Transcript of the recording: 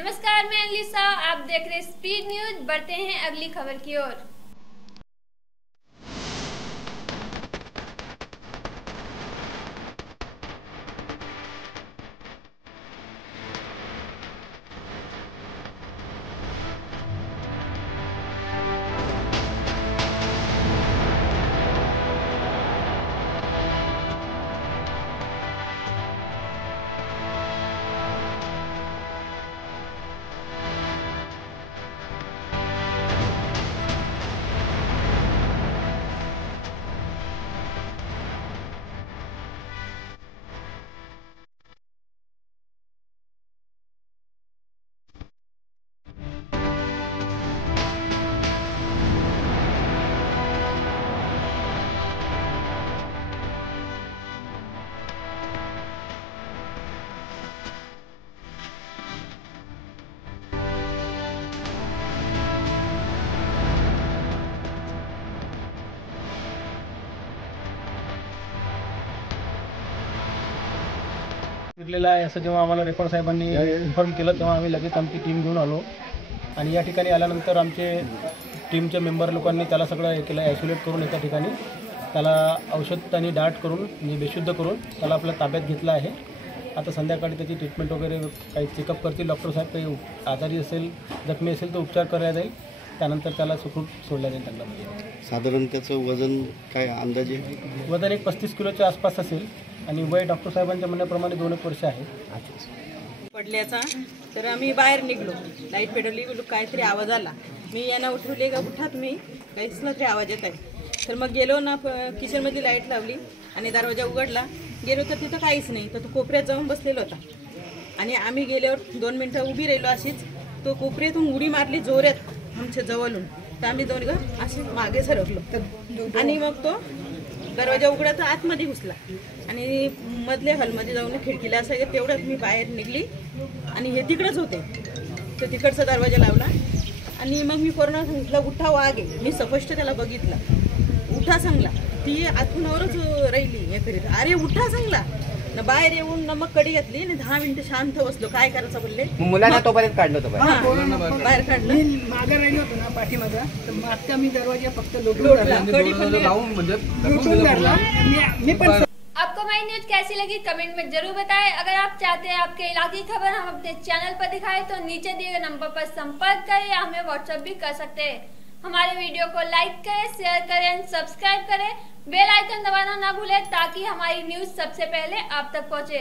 नमस्कार, मैं अलीसा, आप देख रहे स्पीड न्यूज। बढ़ते हैं अगली खबर की ओर। फिरलेला आहे असं जेव्हा आम्हाला रेकॉर्ड साहेबांनी इन्फॉर्म केलं तेव्हा आम्ही लगेच आमची टीम घेऊन आलो आणि या ठिकाणी आल्यानंतर आमचे टीमच्या मेंबर लोकांनी त्याला सगळं हे केलं, आयसोलेट करून एका ठिकाणी त्याला औषध आणि डाट करून म्हणजे बेशुद्ध करून त्याला आपल्या ताब्यात घेतलं आहे। आता संध्याकाळी त्याची ट्रीटमेंट वगैरे काही चेकअप करतील डॉक्टर साहेब, काही आजारी असेल जखमी असेल तर उपचार करण्यात येईल, त्यानंतर त्याला सुखरूप सोडल्या जाईल। त्यांना साधारण त्याचं वजन काय अंदाजे? वजन एक 35 किलोच्या आसपास असेल आणि वय डॉक्टर साहेबांच्या म्हणण्याप्रमाणे 2 वर्ष आहे। पडल्याचा तर आम्ही बाहेर निघलो, लाईट पेटवली, काहीतरी आवाज आला, मी यांना उठवले का उठा तुम्ही, काहीच तरी आवाज येत आहे। तर मग गेलो ना, किचनमध्ये लाईट लावली आणि दरवाजा उघडला, गेलो तर तिथं काहीच नाही, तर तो कोपऱ्यात जाऊन बसलेला होता आणि आम्ही गेल्यावर 2 मिनटं उभी राहिलो अशीच, तो कोपऱ्यातून उडी मारली जोरात आमच्या जवळून, तर आम्ही दोघं असे मागे सरकलो आणि मग तो दरवाजा उघडा तर आतमध्ये घुसला आणि मधल्या हॉलमध्ये जाऊन खिडकीला असं तेवढंच मी बाहेर निघली आणि हे तिकडंच होते, तर तिकडचा दरवाजा लावला आणि मग मी पूर्ण सांगितलं उठा वाघ आहे, मी स्पष्ट त्याला बघितलं, उठा सांगला, ती आतूनवरच राहिली हे करीत, अरे उठा सांगला ना, बाहेर येऊन ना मग कडी घातली आणि 10 मिनिटं शांत बसलो, काय करायचं बोलले, मुलांना तोपर्यंत काढलं होतं बाहेर काढलं, मागे राहिलो होतो ना पाठीमागं, तर मग आता मी दरवाजा फक्त लोटून मी पण। आपको हमारी न्यूज कैसी लगी कमेंट में जरूर बताएं। अगर आप चाहते हैं आपके इलाके की खबर हम अपने चैनल पर दिखाएं तो नीचे दिए गए नंबर पर संपर्क करें या हमें व्हाट्सएप भी कर सकते हैं। हमारे वीडियो को लाइक करें, शेयर करें, सब्सक्राइब करें, बेल आइकन दबाना ना भूलें ताकि हमारी न्यूज सबसे पहले आप तक पहुंचे।